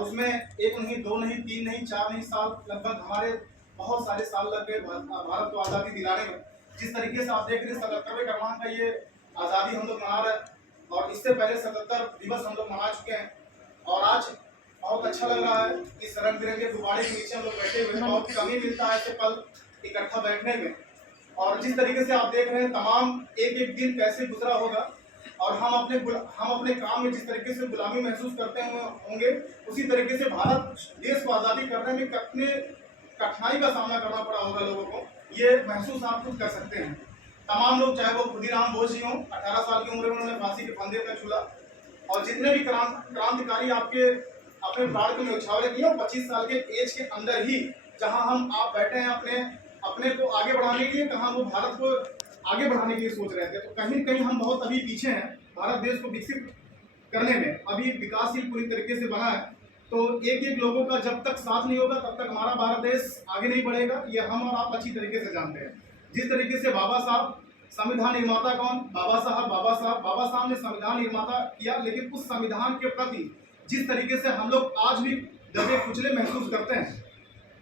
और उसमें एक नहीं, दो नहीं, तीन नहीं, चार नहीं साल, लगभग हमारे बहुत सारे साल लग गए भारत को आज़ादी दिलाने में। जिस तरीके से आप देख रहे हैं 77वें क्रमांक का ये आज़ादी हम लोग मना रहे हैं और इससे पहले 77 दिवस हम लोग मना चुके हैं। और आज बहुत अच्छा लग रहा है इस रंग बिरंगे गुब्बारे के नीचे हम लोग बैठे हुए हैं। बहुत कम ही मिलता है ऐसे पल इकट्ठा बैठने में। और जिस तरीके से आप देख रहे हैं तमाम एक एक दिन कैसे गुजरा होगा और हम अपने काम में जिस तरीके से गुलामी महसूस करते होंगे, उसी तरीके से भारत देश को आज़ादी करने में कितने कठिनाई का सामना करना पड़ा होगा लोगों को, ये महसूस आप खुद कर सकते हैं। तमाम लोग, चाहे वो खुदीराम बोस जी हों, 18 साल की उम्र में उन्होंने फांसी के फंदे पर झूला, और जितने भी क्रांतिकारी आपके अपने प्राण को न्यौछावर किए 25 साल के एज के अंदर ही, जहां आप बैठे हैं अपने को आगे बढ़ाने के लिए, कहां वो भारत को आगे बढ़ाने के लिए सोच रहे थे। तो कहीं न कहीं हम बहुत अभी पीछे हैं भारत देश को विकसित करने में। अभी विकासशील पूरी तरीके से बना है, तो एक एक लोगों का जब तक साथ नहीं होगा तब तक हमारा भारत देश आगे नहीं बढ़ेगा। ये हम और आप अच्छी तरीके से जानते हैं। जिस तरीके से बाबा साहब संविधान निर्माता कौन? बाबा साहब ने संविधान निर्माता किया, लेकिन उस संविधान के प्रति जिस तरीके से हम लोग आज भी दबे कुचले महसूस करते हैं,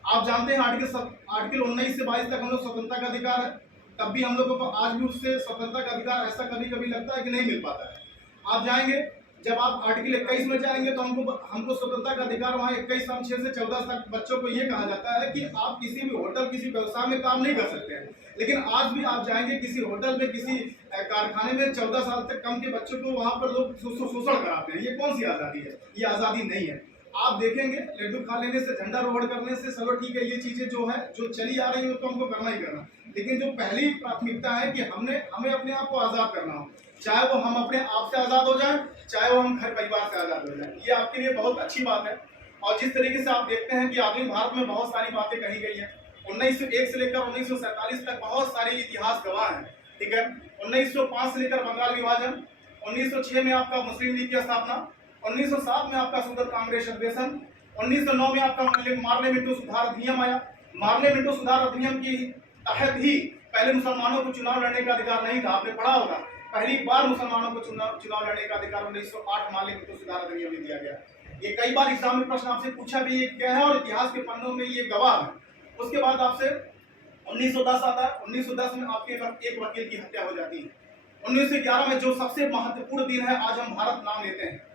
आप जानते हैं आर्टिकल 19 से 22 तक हम लोग स्वतंत्रता का अधिकार है, तब भी हम लोगों को आज भी उससे स्वतंत्रता का अधिकार ऐसा कभी कभी लगता है कि नहीं मिल पाता है। आप जाएंगे, जब आप आर्टिकल 21 में जाएंगे तो हमको स्वतंत्रता का अधिकार वहाँ 21 साल 6 से 14 तक बच्चों को ये कहा जाता है कि आप किसी भी होटल, किसी व्यवसाय में काम नहीं कर सकते हैं। लेकिन आज भी आप जाएंगे किसी होटल में, किसी कारखाने में 14 साल तक कम के बच्चों को वहाँ पर लोग शोषण कराते हैं। ये कौन सी आज़ादी है? ये आज़ादी नहीं है। आप देखेंगे लड्डू खा लेने से, झंडा रोहड़ करने से, चलो ठीक है, ये चीजें जो चली आ रही है तो हमको करना ही करना, लेकिन जो पहली प्राथमिकता है कि हमें अपने आप को आज़ाद करना हो, चाहे वो हम अपने आप से आज़ाद हो जाए, चाहे वो हम घर परिवार से आज़ाद हो जाए। ये आपके लिए बहुत अच्छी बात है। और जिस तरीके से आप देखते हैं कि आधुनिक भारत में बहुत सारी बातें कही गई है। 1901 से लेकर 1947 तक बहुत सारे इतिहास गवाह हैं, ठीक है। 1905 से लेकर बंगाल विभाजन, 1906 में आपका मुस्लिम लीग की स्थापना, 1907 में आपका सुदूर कांग्रेस अधिवेशन, 1909 में आपका मार्ले मिंटो सुधार अधिनियम आया। मार्ले मिंटो सुधार अधिनियम की तहत ही पहले मुसलमानों को चुनाव लड़ने का अधिकार नहीं था। आपने पढ़ा होगा, पहली बार मुसलमानों को चुनाव लड़ने का अधिकार 1908 मार्ले मिंटो सुधार अधिनियम में दिया गया। ये कई बार एग्जाम में प्रश्न आपसे पूछा भी गया है और इतिहास के पन्नों में ये गवाह है। उसके बाद आपसे 1910 आता है। 1910 में आपके एक वकील की हत्या हो जाती है। 1911 में जो सबसे महत्वपूर्ण दिन है, आज हम भारत नाम लेते हैं।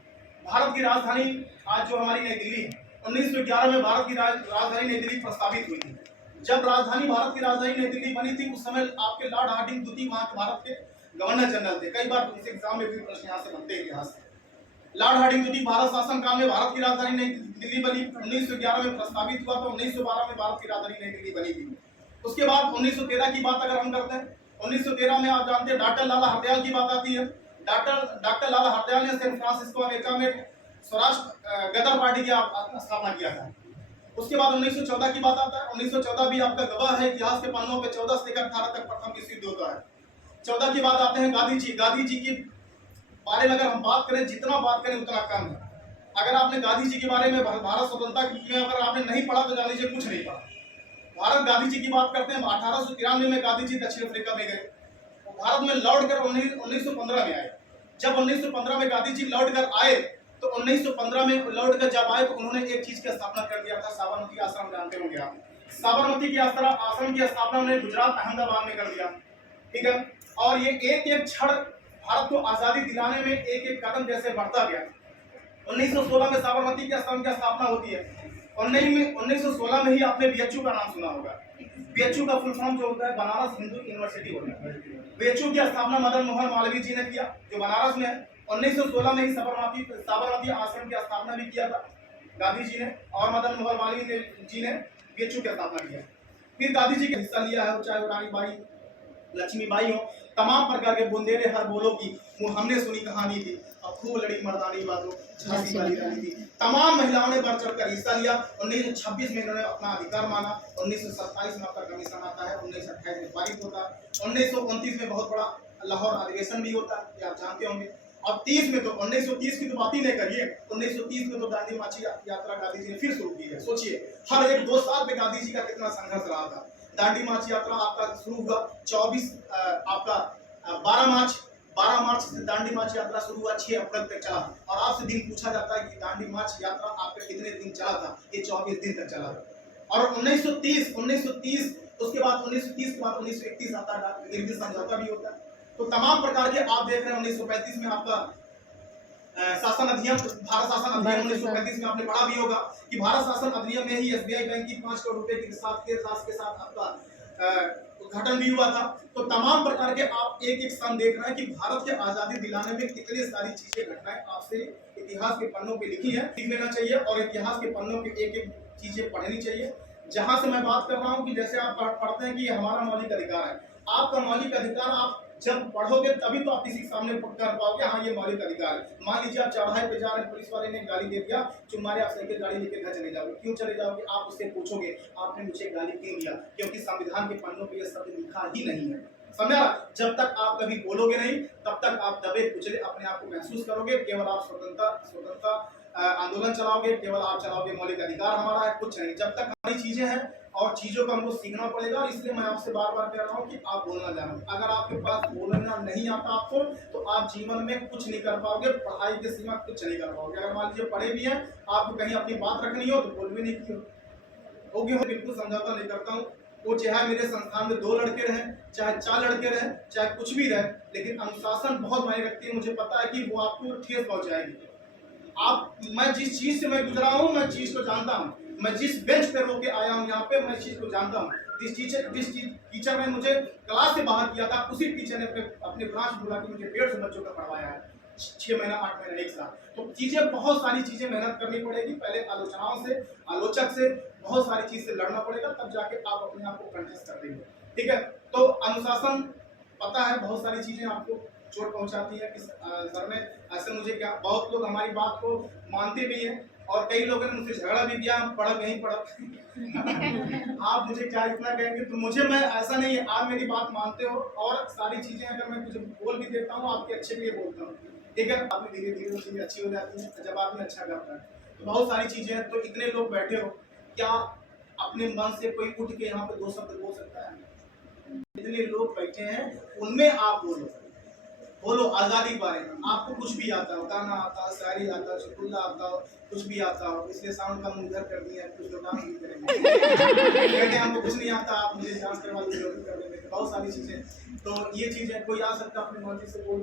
भारत की राजधानी आज जो हमारी नई दिल्ली है, 1911 में भारत की राजधानी नई दिल्ली प्रस्तावित हुई थी। जब भारत की राजधानी नई दिल्ली बनी थी, उस समय आपके लॉर्ड हार्डिंग द्वितीय वहां के भारत के गवर्नर जनरल थे। कई बार इस एग्जाम में भी प्रश्न यहाँ से बनते हैं इतिहास से। लॉर्ड हार्डिंग द्वितीय भारत शासन काल में भारत की राजधानी नई दिल्ली बनी। 1911 में प्रस्तावित हुआ तो 1912 में भारत की राजधानी नई दिल्ली बनी थी। उसके बाद 1913 की बात अगर हम करते हैं, 1913 में आप जानते हैं डॉक्टर लाला हरदयाल की बात आती है। डॉक्टर लाला हरदयाल ने सैन फ्रांसिस्को अमेरिका में स्वराष्ट्र गदर पार्टी की स्थापना किया था। उसके बाद 1914 की बात आता है। 1914 भी आपका गवाह है इतिहास के पन्नों पे। 14 से लेकर 18 तक प्रथम विश्व युद्ध होता है। 14 की बात आते हैं गांधी जी के बारे में अगर हम बात करें, जितना बात करें उतना कम है। अगर आपने गांधी जी के बारे में भारत स्वतंत्रता में अगर आपने नहीं पढ़ा तो जान लीजिए कुछ नहीं पढ़ा। भारत गांधी जी की बात करते हैं, 1893 में गांधी जी दक्षिण अफ्रीका में गए, भारत में लौट कर 1915 में आए। जब 1915 में गांधी जी लौट कर आए तो 1915 में लौट कर जब आए तो उन्होंने एक चीज की स्थापना कर दिया था, साबरमती आश्रम। जानते होंगे आप, साबरमती की आश्रम की स्थापना उन्होंने गुजरात अहमदाबाद में कर दिया, ठीक है। और ये एक एक क्षण भारत को आजादी दिलाने में एक एक कदम जैसे बढ़ता गया। 1916 में साबरमती के आश्रम की स्थापना होती है। 1916 में ही आपने बीएचयू का नाम सुना होगा। बीएचयू का फुल फॉर्म जो होता है बनारस हिंदू यूनिवर्सिटी होता है। बीएचयू की स्थापना मदन मोहन मालवीय जी ने किया, जो बनारस में है। 1916 में ही साबरमती आश्रम की स्थापना भी किया था गांधी जी ने, और मदन मोहन मालवीय जी ने बीएचयू की स्थापना किया। फिर गांधी जी का हिस्सा लिया है, चाहे वो रानीबाई लक्ष्मीबाई हो, तमाम प्रकार के बुंदेले हर बोलो की हमने सुनी कहानी थी, अब खूब लड़ी मर्दानी बातों झांसी वाली रानी थी। तमाम महिलाओं ने बढ़ चढ़कर हिस्सा लिया। 1926 में इन्होंने अपना अधिकार माना। 1927 में आपका कमीशन आता है। 1928 में पारित होता है। 1929 में बहुत बड़ा लाहौर अधिवेशन भी होता है, ये आप जानते होंगे। और 30 में तो 1930 की तो बात ही नहीं करिए, 1930 में तो दांडी मार्च यात्रा गांधी जी ने फिर शुरू की है। सोचिए हर एक 2 साल में गांधी जी का कितना संघर्ष रहा था। दांडी मार्च यात्रा आपका शुरू हुआ 12 मार्च 12 मार्च से दांडी मार्च यात्रा शुरू हुआ, 6 अप्रैल तक चला। और आपसे दिन पूछा जाता है कि दांडी मार्च यात्रा आपका कितने दिन चला था? ये 24 दिन तक चला था। और 1930 उसके बाद 1930 के बाद 1931 आता है, कारगिल समझौता भी होता है। तो तमाम प्रकार के आप देख रहे हैं 1935 में आपका शासन अधिनियम, भारत शासन अधिनियम 1935 में आपने पढ़ा भी होगा कि भारत शासन अधिनियम में ही एसबीआई बैंक की 5 करोड़ रुपए के साथ आपका उद्घाटन भी हुआ था। तो तमाम प्रकार के आप एक एक सन देख रहे हैं कि भारत के आजादी दिलाने में कितनी सारी चीजें घटनाएं आपसे इतिहास के पन्नों पे लिखी है, सीख लेना चाहिए और इतिहास के पन्नों पे एक एक चीजें पढ़नी चाहिए। जहां से मैं बात कर रहा हूं कि जैसे आप पढ़ते हैं कि हमारा मौलिक अधिकार है, आपका मौलिक अधिकार आप जब पढ़ोगे तभी तो आप किसी के सामने कर पाओगे हाँ ये मौलिक अधिकार है। मान लीजिए आप चौराहे पे जा रहे हैं, पुलिस वाले ने गाली दे दिया, चुम्मारे आप साइकिल गाड़ी लेकर घर चले जाओगे। क्यों चले जाओगे? आप उससे पूछोगे आपने मुझे गाली क्यों दिया? क्योंकि संविधान के पन्नों पे ये शब्द लिखा ही नहीं है। समझा? जब तक आप कभी बोलोगे नहीं तब तक आप दबे कुचले अपने आप को महसूस करोगे। केवल आप स्वतंत्रता आंदोलन चलाओगे, केवल आप चलाओगे मौलिक अधिकार हमारा है, कुछ नहीं। जब तक हमारी चीजें हैं और चीजों को हमको सीखना पड़ेगा। और इसलिए मैं आपसे बार बार कह रहा हूँ कि आप बोलना जानो। अगर आपके पास बोलना नहीं आता आपको तो आप जीवन में कुछ नहीं कर पाओगे, पढ़ाई के सिवा कुछ नहीं कर पाओगे। अगर मान लीजिए पढ़े भी हैं, आपको कहीं अपनी बात रखनी हो तो बोल भी नहीं की होगी। मैं बिल्कुल समझौता नहीं करता हूँ। वो चाहे मेरे संस्थान में 2 लड़के रहें, चाहे 4 लड़के रहें, चाहे कुछ भी रहे, लेकिन अनुशासन बहुत मायने रखती है। मुझे पता है कि वो आपको ठेस पहुंचाएगी। मैं जिस चीज से मैं गुजरा हूँ, मैं चीज को जानता हूँ। मैं जिस बेंच पे रोके आया हूँ यहाँ पे, मैं चीज को जानता हूँ। जिस टीचर ने मुझे क्लास से बाहर किया था, उसी टीचर ने अपने ब्रांच बुला के मुझे 150 बच्चों का पढ़वाया है, 6 महीना 8 महीना 1 साल। तो चीजें बहुत सारी चीजें मेहनत करनी पड़ेगी। पहले आलोचनाओं से, आलोचक से, बहुत सारी चीज से लड़ना पड़ेगा, तब जाके आप अपने आप को कंटेस्ट कर देंगे। ठीक है? तो अनुशासन पता है बहुत सारी चीजें आपको चोट पहुंचाती है इस घर में। ऐसे मुझे क्या बहुत लोग हमारी बात को मानते भी हैं और कई लोगों ने मुझसे झगड़ा भी दिया, पढ़ नहीं पढ़ा आप मुझे क्या इतना कहेंगे? तो मुझे मैं ऐसा नहीं है, आप मेरी बात मानते हो और सारी चीजें अगर मैं कुछ बोल भी देता हूँ आपके अच्छे के लिए बोलता हूँ। ठीक है? आदमी धीरे धीरे चीजें अच्छी हो जाती है जब आदमी अच्छा करता है। तो बहुत सारी चीजें हैं। तो इतने लोग बैठे हो, क्या अपने मन से कोई उठ के यहाँ पे 2 शब्द बोल सकता है? इतने लोग बैठे हैं, उनमें आप बोलो आजादी के बारे में। आपको कुछ भी आता हो, गाना आता हो, शायरी आता हो, चुटकुला आता हो, कुछ भी आता हो, इसलिए साउंड कम उधर कर दिया, कुछ लोग डांस भी करेंगे। कहते हमको कुछ नहीं आता, आप मुझे डांस करवा दीजिए, कर देंगे। बहुत सारी चीजें, तो ये चीजें कोई आ सकता अपनी मर्जी से बोल।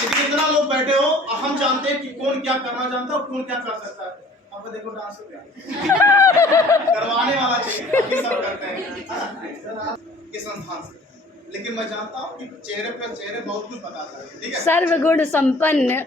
लेकिन इतना लोग बैठे हो और हम जानते हैं कि कौन क्या करना जानता है और कौन क्या कर सकता है। अब देखो डांस हो गया करवाने वाला चाहिए, सब करते हैं इस संस्थान से। लेकिन मैं जानता हूँ कि चेहरे पर चेहरे बहुत कुछ बताता है। ठीक है? सर्वगुण संपन्न